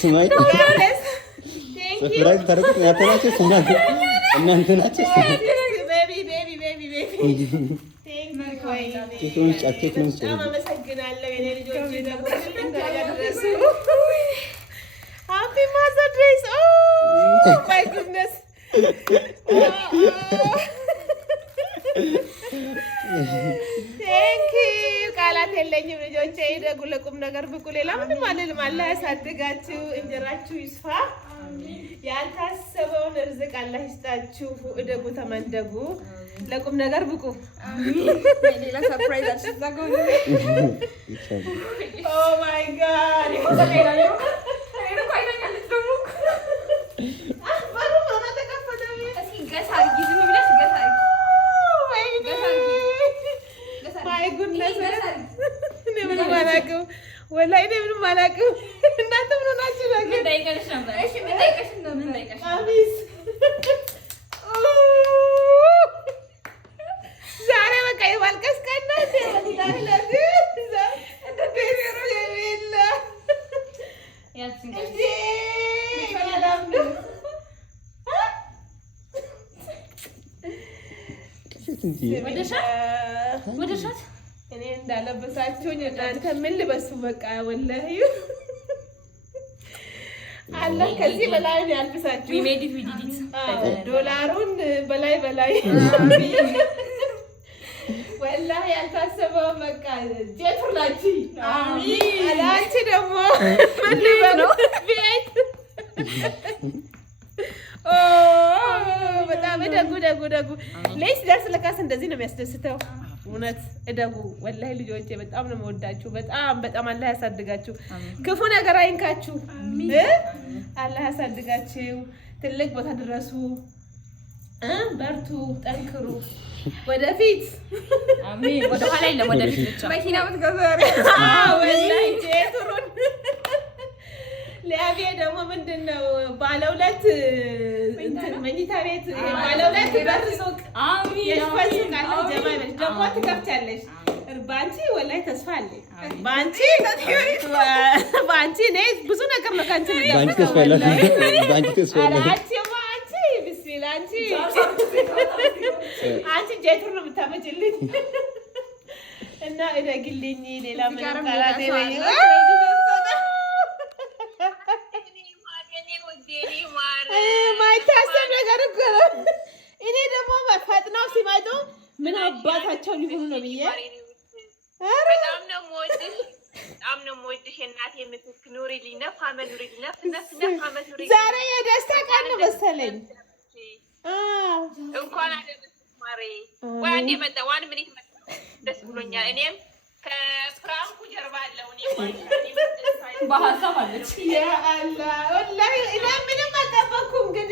ስማይ ሰፕራይዝ ታረቁት ያተናችሁ ስማይ እናንተ ናችሁ ቤቢ ቤቢ ቤቢ ቤቢ ኬኩን ጫኬኩን አመሰግናለሁ የኔ ልጆች ደግሞ እንደደረሱ ሃፒ ማዘር ዴይስ ኦ ማይ ጉድነስ ቴንክ ዩ ቃላት የለኝም ልጆቼ ይደጉ ለቁም ነገር ብቁ ሌላ ምንም አልልም አላህ ያሳድጋችሁ እንጀራችሁ ይስፋ ያልታሰበውን ርዝቅ አላህ ይስጣችሁ እደጉ ተመንደጉ ለቁም ነገር ብቁ ሌላ ሰርፕራይዝ አትዘጋው ኦ ማይ ጋድ ወላሂ እኔ ምንም አላውቅም። እናንተ ምን ሆናችሁ ነው? ምን ጠይቀሽ ነበር? እሺ ምን ጠይቀሽ ነው? ምን ጠይቀሽ? አሚስ ዛሬ በቃ የማልቀስ ቀን ነው። ወላሂ ለዚህ እንደ ዴሬሮ የሌለ ያቺን ወደሻት እኔ እንዳለበሳችሁኝ እናንተ ምን ልበሱ? በቃ ወላሂ አላህ ከዚህ በላይ ነው ያልብሳችሁ። ዶላሩን በላይ ወላሂ ያልታሰበው በቃ ጀቱላችሁ አሚን አላንቺ ደግሞ ምን ልበለው ቤት በጣም ደጉ ለይስ ደርስ ለካስ እንደዚህ ነው የሚያስደስተው። እውነት እደጉ ወላሂ ልጆቼ በጣም ነው የምወዳችሁ። በጣም አላህ ያሳድጋችሁ፣ ክፉ ነገር አይንካችሁ፣ አላህ ያሳድጋችሁ፣ ትልቅ ቦታ ድረሱ፣ በርቱ፣ ጠንክሩ፣ ወደፊት አሜን። ወደ ኋላ የለም ወደፊት ብቻ መኪና ምትገዛሪ ወላሂ ጄቱሩን ለአብዬ ደግሞ ምንድነው ባለ ሁለት እንትን መኝታ ቤት ባለ ሁለት በር ሱቅ አሚን የሽፈት ሱቅ አለ ጀማይ በል ደግሞ ትከፍቻለሽ። ባንቺ ወላሂ ተስፋ አለኝ። ባንቺ ነይ ብዙ ነገር ነው ካንቺ ነው ባንቺ ተስፋ አለኝ። ባንቺ ተስፋ አለኝ። አንቺ ቢስሚላ አንቺ ጄቱር ነው የምታመጭልኝ እና እደግልኝ ሌላ ምንም ቃላት የለኝም። ማይታሰብ ነገር እኮ ነው። እኔ ደግሞ ፈጥነው ሲመጡ ምን አባታቸው ሊሆኑ ነው ብዬ በጣም ነው የምወድሽ እናቴ የምትክ ኑሪልኝ ነፍ አመት ኑሪልኝ ነፍ አመት ኑሪልኝ። ዛሬ የደስታ ቀን ነው መሰለኝ። እንኳን አደረሰሽ ማሬ። ወይ አንዴ መጣ ዋን ምን ይመጣ ደስ ብሎኛል። እኔም ከፍራንኩ ጀርባ አለው እኔ በሀሳብ አለች ያ አላህ ወላሂ እኔ ምንም አልጠበኩም ግን